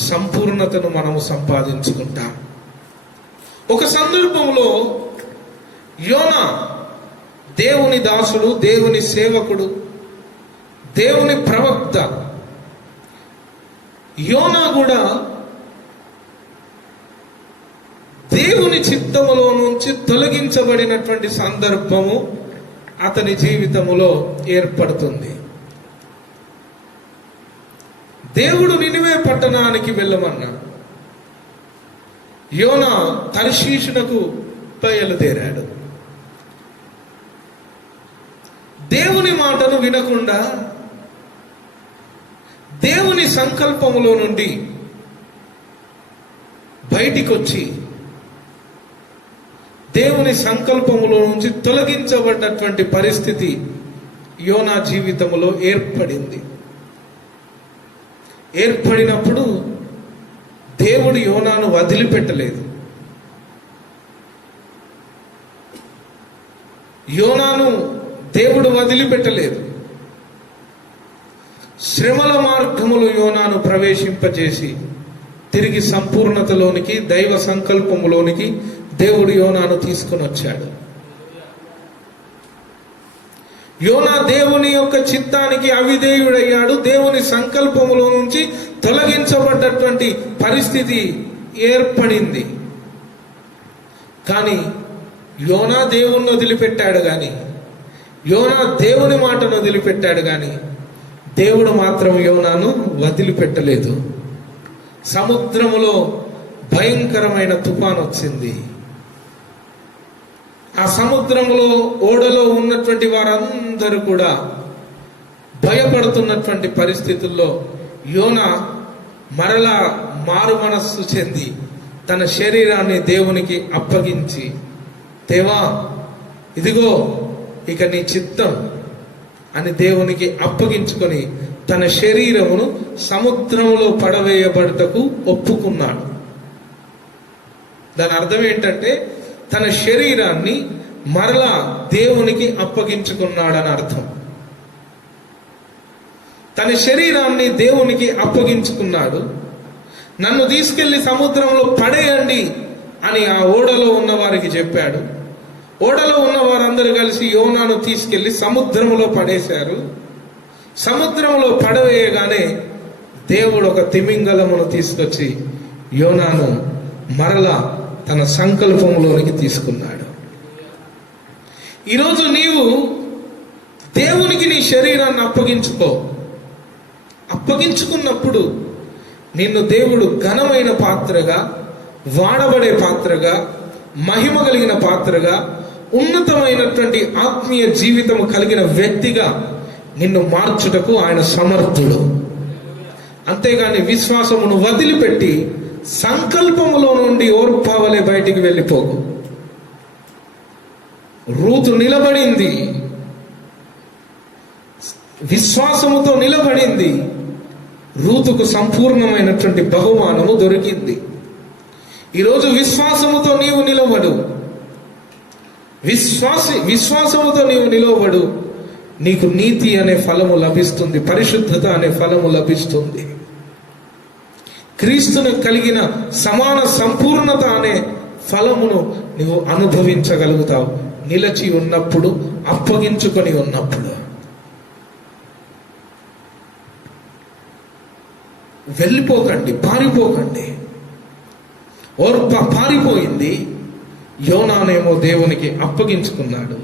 సంపూర్ణతను మనము సంపాదించుకుంటాం. ఒక సందర్భంలో యోనా దేవుని దాసుడు, దేవుని సేవకుడు, దేవుని ప్రవక్త. యోనా కూడా దేవుని చిత్తములో నుంచి తొలగించబడినటువంటి సందర్భము అతని జీవితములో ఏర్పడుతుంది. దేవుడు నినివే పట్టణానికి వెళ్ళమన్నాడు. యోనా తర్షీషునకు బయలుదేరాడు. దేవుని మాటను వినకుండా దేవుని సంకల్పములో నుండి బయటికి వచ్చి దేవుని సంకల్పములో నుంచి తొలగించబడ్డటువంటి పరిస్థితి యోనా జీవితంలో ఏర్పడింది. ఏర్పడినప్పుడు దేవుడు యోనాను వదిలిపెట్టలేదు. యోనాను దేవుడు వదిలిపెట్టలేదు. శ్రమల మార్గములు యోనాను ప్రవేశింపజేసి తిరిగి సంపూర్ణతలోనికి, దైవ సంకల్పములోనికి దేవుడు యోనాను తీసుకొని వచ్చాడు. యోనా దేవుని యొక్క చిత్తానికి అవిధేయుడయ్యాడు. దేవుని సంకల్పములో నుంచి తొలగించబడ్డటువంటి పరిస్థితి ఏర్పడింది. కానీ యోనా దేవుణ్ణి వదిలిపెట్టాడు, కానీ యోనా దేవుని మాటను వదిలిపెట్టాడు, కానీ దేవుడు మాత్రం యోనాను వదిలిపెట్టలేదు. సముద్రములో భయంకరమైన తుఫాను వచ్చింది. ఆ సముద్రంలో ఓడలో ఉన్నటువంటి వారందరూ కూడా భయపడుతున్నటువంటి పరిస్థితుల్లో యోనా మరలా మారు మనస్సు చెంది తన శరీరాన్ని దేవునికి అప్పగించి, దేవా ఇదిగో ఇక నీ చిత్తం అని దేవునికి అప్పగించుకొని తన శరీరమును సముద్రంలో పడవేయబడటకు ఒప్పుకున్నాడు. దాని అర్థం ఏంటంటే తన శరీరాన్ని మరలా దేవునికి అప్పగించుకున్నాడని అర్థం. తన శరీరాన్ని దేవునికి అప్పగించుకున్నాడు. నన్ను తీసుకెళ్లి సముద్రంలో పడేయండి అని ఆ ఓడలో ఉన్న వారికి చెప్పాడు. ఓడలో ఉన్న వారందరూ కలిసి యోనాను తీసుకెళ్లి సముద్రంలో పడేశారు. సముద్రంలో పడవేయగానే దేవుడు ఒక తిమింగలమును తీసుకొచ్చి యోనాను మరలా తన సంకల్పంలోనికి తీసుకున్నాడు. ఈరోజు నీవు దేవునికి నీ శరీరాన్ని అప్పగించుకో. అప్పగించుకున్నప్పుడు నిన్ను దేవుడు ఘనమైన పాత్రగా, వాడబడే పాత్రగా, మహిమ కలిగిన పాత్రగా, ఉన్నతమైనటువంటి ఆత్మీయ జీవితము కలిగిన వ్యక్తిగా నిన్ను మార్చుటకు ఆయన సమర్థుడు. అంతేగాని విశ్వాసమును వదిలిపెట్టి సంకల్పములో నుండి ఓర్పావలే బయటికి వెళ్ళిపోకు. రూతు నిలబడింది, విశ్వాసముతో నిలబడింది. రూతుకు సంపూర్ణమైనటువంటి బహుమానము దొరికింది. ఈరోజు విశ్వాసముతో నీవు నిలబడు. విశ్వాసముతో నీవు నిలబడు. నీకు నీతి అనే ఫలము లభిస్తుంది, పరిశుద్ధత అనే ఫలము లభిస్తుంది. క్రీస్తును కలిగిన సమాన సంపూర్ణత అనే ఫలమును నువ్వు అనుభవించగలుగుతావు. నిలచి ఉన్నప్పుడు, అప్పగించుకొని ఉన్నప్పుడు. వెళ్ళిపోకండి, పారిపోకండి. ఓర్ప పారిపోయింది. యోనానేమో దేవునికి అప్పగించుకున్నాడు.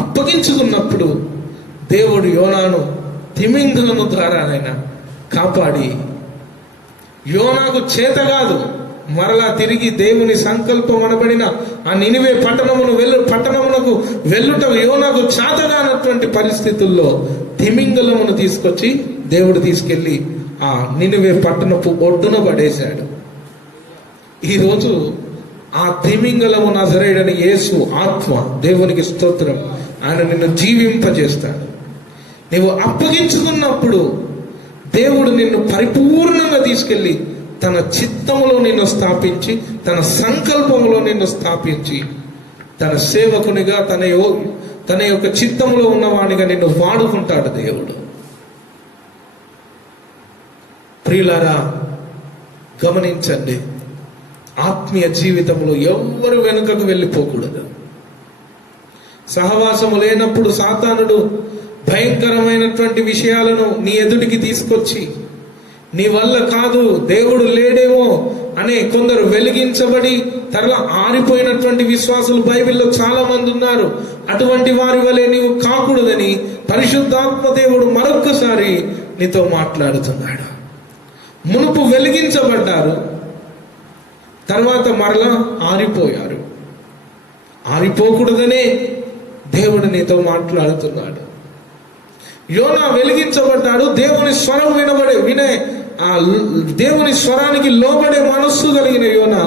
అప్పగించుకున్నప్పుడు దేవుడు యోనాను తిమింగలము ద్వారానైనా కాపాడి, యోనాకు చేత కాదు మరలా తిరిగి దేవుని సంకల్పం అనబడిన ఆ నినివే పట్టణమునకు వెళ్ళుట యోనాకు చేతగానటువంటి పరిస్థితుల్లో తిమింగలమును తీసుకొచ్చి దేవుడు తీసుకెళ్లి ఆ నినివే పట్టణపు ఒడ్డున పడేశాడు. ఈరోజు ఆ తిమింగలము నజరేయుడైన యేసు ఆత్మ, దేవునికి స్తోత్రం, ఆయన నిన్ను జీవింపజేస్తాడు. నీవు అప్పగించుకున్నప్పుడు దేవుడు నిన్ను పరిపూర్ణంగా తీసుకెళ్లి తన చిత్తములో నిన్ను స్థాపించి, తన సంకల్పంలో నిన్ను స్థాపించి, తన సేవకునిగా తన యొక్క చిత్తములో ఉన్నవానిగా నిన్ను వాడుకుంటాడు దేవుడు. ప్రియులారా, గమనించండి, ఆత్మీయ జీవితంలో ఎవ్వరు వెనుకకు వెళ్ళిపోకూడదు. సహవాసము లేనప్పుడు సాతానుడు భయంకరమైనటువంటి విషయాలను నీ ఎదుటికి తీసుకొచ్చి, నీ వల్ల కాదు, దేవుడు లేడేమో అనే కొందరు వెలిగించబడి తరలా ఆరిపోయినటువంటి విశ్వాసులు బైబిల్లో చాలా మంది ఉన్నారు. అటువంటి వారి వలె నీవు కాకూడదని పరిశుద్ధాత్మ దేవుడు మరొక్కసారి నీతో మాట్లాడుతున్నాడు. మునుపు వెలిగించబడ్డారు, తర్వాత మరలా ఆరిపోయారు. ఆరిపోకూడదనే దేవుడు నీతో మాట్లాడుతున్నాడు. యోనా వెలిగించబడ్డాడు. దేవుని స్వరం వినే ఆ దేవుని స్వరానికి లోబడే మనస్సు కలిగిన యోనా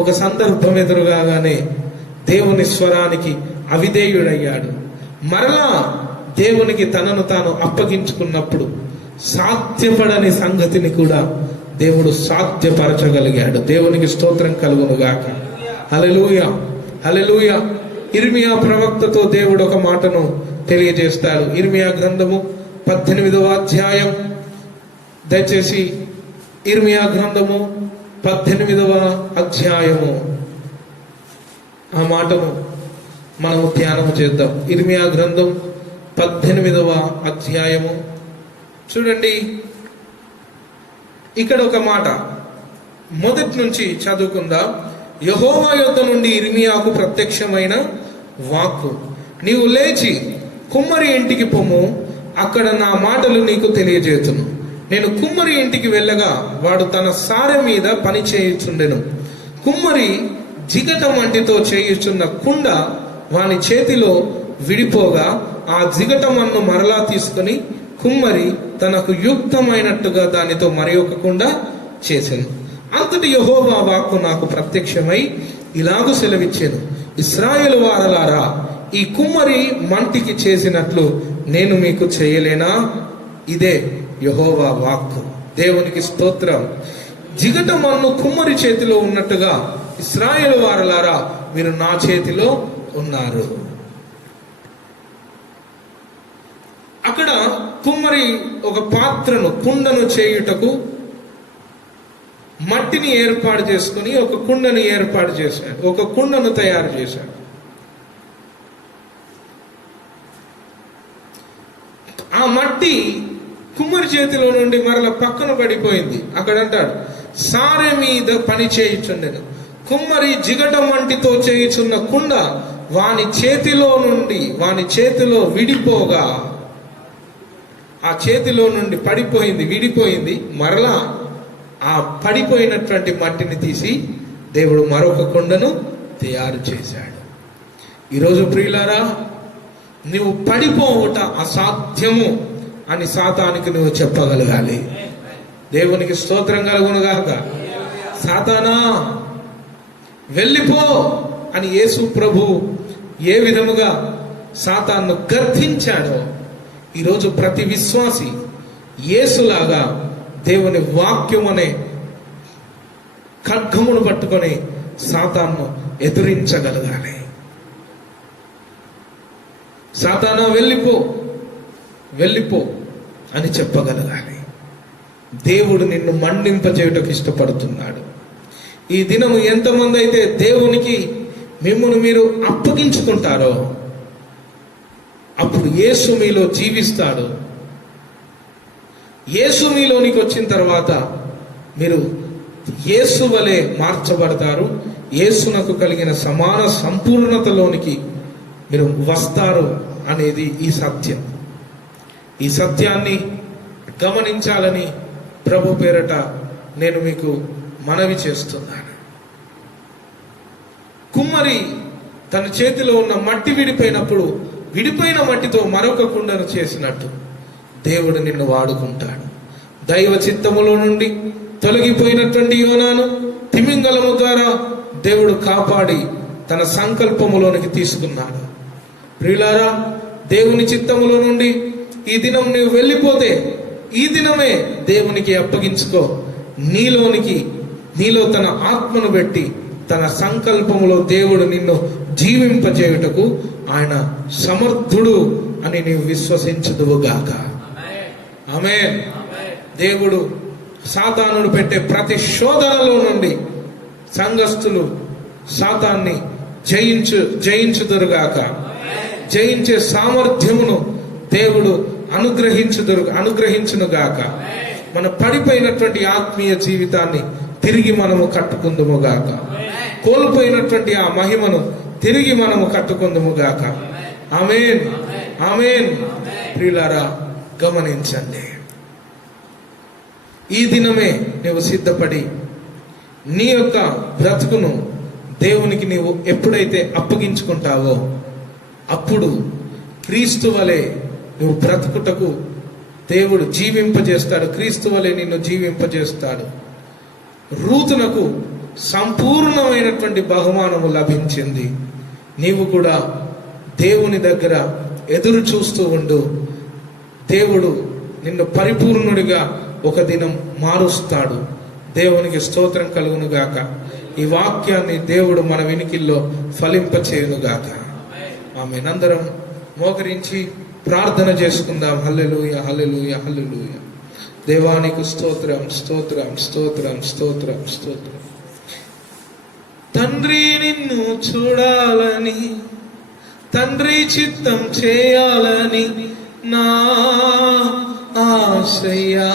ఒక సందర్భం ఎదురుగానే దేవుని స్వరానికి అవిధేయుడయ్యాడు. మరలా దేవునికి తనను తాను అప్పగించుకున్నప్పుడు సాధ్యపడని సంగతిని కూడా దేవుడు సాధ్యపరచగలిగాడు. దేవునికి స్తోత్రం కలుగునుగాక. హల్లెలూయా, హల్లెలూయా. ఇర్మియా ప్రవక్తతో దేవుడు ఒక మాటను తెలియజేస్తాడు. ఇర్మియా గ్రంథము 18వ అధ్యాయం, దయచేసి ఇర్మియా గ్రంథము 18వ అధ్యాయము ఆ మాటను మనము ధ్యానము చేద్దాం. ఇర్మియా గ్రంథం 18వ అధ్యాయము చూడండి. ఇక్కడ ఒక మాట మొదటి నుంచి చదువుకుందాం. యెహోవా యొద్ద నుండి ఇర్మియాకు ప్రత్యక్షమైన వాక్కు, నీవు లేచి కుమ్మరి ఇంటికి పొమ్ము, అక్కడ నా మాటలు నీకు తెలియజేతును. నేను కుమ్మరి ఇంటికి వెళ్ళగా వాడు తన సారె మీద పని చేయుచుండెను. కుమ్మరి జిగట మంటితో చేయుచున్న కుండ వాని చేతిలో విడిపోగా ఆ జిగట మన్ను మరలా తీసుకుని కుమ్మరి తనకు యుక్తమైనట్టుగా దానితో మరి ఒక కుండ చేసెను. అంతటి యెహోవా వాక్కు నాకు ప్రత్యక్షమై ఇలాగు సెలవిచ్చాను, ఇశ్రాయేలు వారలారా, ఈ కుమ్మరి మంటికి చేసినట్లు నేను మీకు చేయలేనా? ఇదే యెహోవా వాక్కు. దేవునికి స్తోత్రం. జిగట మన్ను కుమ్మరి చేతిలో ఉన్నట్టుగా ఇశ్రాయేలు వారలారా, మీరు నా చేతిలో ఉన్నారు. అక్కడ కుమ్మరి ఒక పాత్రను, కుండను చేయుటకు మట్టిని ఏర్పాటు చేసుకుని ఒక కుండను ఏర్పాటు చేశాడు, ఒక కుండను తయారు చేశాడు. ఆ మట్టి కుమ్మరి చేతిలో నుండి మరల పక్కన పడిపోయింది. అక్కడ అంటాడు, సారె మీద పని చేయుచుండెను. కుమ్మరి జిగట మంటితో చేయుచున్న కుండ వాని చేతిలో విడిపోగా, ఆ చేతిలో నుండి పడిపోయింది, విడిపోయింది. మరలా ఆ పడిపోయినటువంటి మట్టిని తీసి దేవుడు మరొక కుండను తయారు చేశాడు. ఈరోజు ప్రియులారా, నువ్వు పడిపోవుట అసాధ్యము అని సాతానికి నువ్వు చెప్పగలగాలి. దేవునికి స్తోత్రం కలుగునుగాక. సాతానా వెళ్ళిపో అని యేసు ప్రభు ఏ విధముగా సాతాన్ను గర్తించాడో, ఈరోజు ప్రతి విశ్వాసి యేసులాగా దేవుని వాక్యం అనే ఖడ్గమును పట్టుకొని సాతాన్ను ఎదురించగలగాలి. సాతానా వెళ్ళిపో, వెళ్ళిపో అని చెప్పగలగాలి. దేవుడు నిన్ను మండింపజేయుటకు ఇష్టపడుతున్నాడు. ఈ దినము ఎంతమంది అయితే దేవునికి మిమ్మల్ని మీరు అప్పగించుకుంటారో, అప్పుడు యేసు మీలో జీవిస్తాడు. యేసు మీలోనికి వచ్చిన తర్వాత మీరు యేసు వలె మార్చబడతారు. యేసునకు కలిగిన సమాన సంపూర్ణతలోనికి మీరు వస్తారు అనేది ఈ సత్యం. ఈ సత్యాన్ని గమనించాలని ప్రభు పేరట నేను మీకు మనవి చేస్తున్నాను. కుమ్మరి తన చేతిలో ఉన్న మట్టి విడిపోయినప్పుడు విడిపోయిన మట్టితో మరొక కుండను చేసినట్టు దేవుడు నిన్ను వాడుకుంటాడు. దైవ చిత్తములో నుండి తొలగిపోయినటువంటి యోనాను తిమింగలము ద్వారా దేవుడు కాపాడి తన సంకల్పములోనికి తీసుకున్నాడు. ప్రియులారా, దేవుని చిత్తములో నుండి ఈ దినం నీవు వెళ్ళిపోతే ఈ దినమే దేవునికి అప్పగించుకో. నీలో తన ఆత్మను పెట్టి తన సంకల్పములో దేవుడు నిన్ను జీవింపజేయుటకు ఆయన సమర్థుడు అని నీవు విశ్వసించుదువుగాక. ఆమేన్. దేవుడు సాతానుడు పెట్టే ప్రతి శోధనలో నుండి సంఘస్థులు సాతాన్ని జయించుదురుగాక. జయించే సామర్థ్యమును దేవుడు అనుగ్రహించునుగాక. మన పడిపోయినటువంటి ఆత్మీయ జీవితాన్ని తిరిగి మనము కట్టుకుందుముగాక. కోల్పోయినటువంటి ఆ మహిమను తిరిగి మనము కట్టుకుందుముగాక. ఆమేన్, ఆమేన్. ప్రియులారా, గమనించండి, ఈ దినమే నీవు సిద్ధపడి నీ యొక్క బ్రతుకును దేవునికి నీవు ఎప్పుడైతే అప్పగించుకుంటావో అప్పుడు క్రీస్తు వలె నువ్వు బ్రతుకుటకు దేవుడు జీవింపజేస్తాడు. క్రీస్తు వలె నిన్ను జీవింపజేస్తాడు. రూతునకు సంపూర్ణమైనటువంటి బహుమానము లభించింది. నీవు కూడా దేవుని దగ్గర ఎదురు చూస్తూ ఉండు. దేవుడు నిన్ను పరిపూర్ణుడిగా ఒక దినం మారుస్తాడు. దేవునికి స్తోత్రం కలుగునుగాక. ఈ వాక్యాన్ని దేవుడు మన వినికిల్లో ఫలింపచేయునుగాక. ఆమేన్. అందరం మోకరించి ప్రార్థన చేసుకుందాం. హల్లెలూయా, హల్లెలూయా, హల్లెలూయా. దేవానికి స్తోత్రం, స్తోత్రం, స్తోత్రం, స్తోత్రం, స్తోత్రం. తండ్రి, నిన్ను చూడాలని, తండ్రి చిత్తం చేయాలని నా ఆశయా.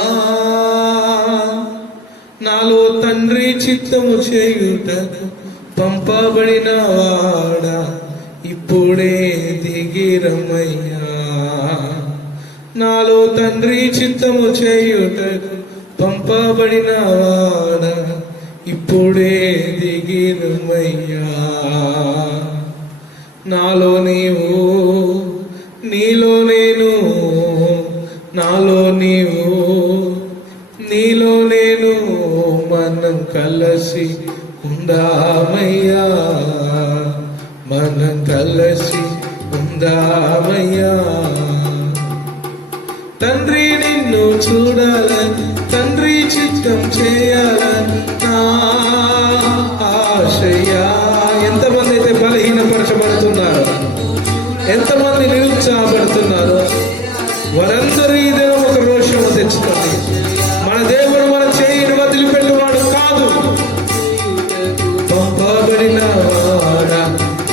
నాలో తండ్రి చిత్తము చేయుటకు పంపబడిన వాడా ఇప్పుడే దిగిరమయ్యా. నాలో తండ్రి చిత్తము చేయుటకు పంపబడిన వాడా ఇప్పుడే దిగిరమయ్యా. నాలో నీవు, నీలో నేను, నాలో నీవు, నీలో నేను, మనం కలిసి ఉందామయ్యా, మనం కలిసి ఉందామయ్యా. తండ్రి, నిన్ను చూడాలని, తండ్రి చిత్తం చేయాలని నా ఆశయా. ఎంతమంది అయితే బలహీనపరచబడుతున్నారు, ఎంతమంది నిరుత్సాహపడుతున్నారు, వారందరూ ఈ దినం ఒక రోషము తెచ్చుకోండి. మన దేవుడు మన చేయిని వదిలిపెట్టువాడు కాదు. పంపబడిన వాడా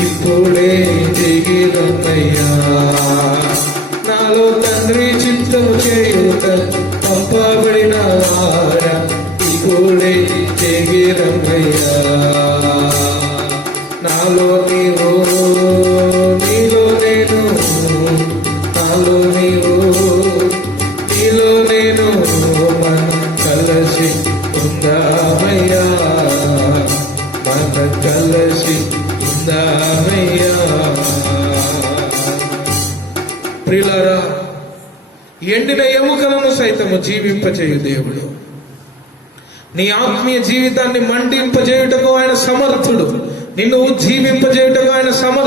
ఇప్పుడే దిగిరమయ్యా. నాలో తండ్రి చిత్తం చేయుట పంపబడిన వాడా ఇప్పుడే దిగిరమయ్యా. నాలో నీవు, నీలో నేను, నాలో నీవు, నీలో నేను, మనం కలిసి ఉందామయ్యా, మనం కలిసి ఉందామయ్యా. ప్రియులారా, ఎండిన ఎముకలను సైతము జీవింపచేయు దేవుడు. నీ ఆత్మీయ జీవితాన్ని మండింపజేయుటకు ఆయన సమర్థుడు. నిన్ను జీవింపజేయుటకు ఆయన సమర్థుడు.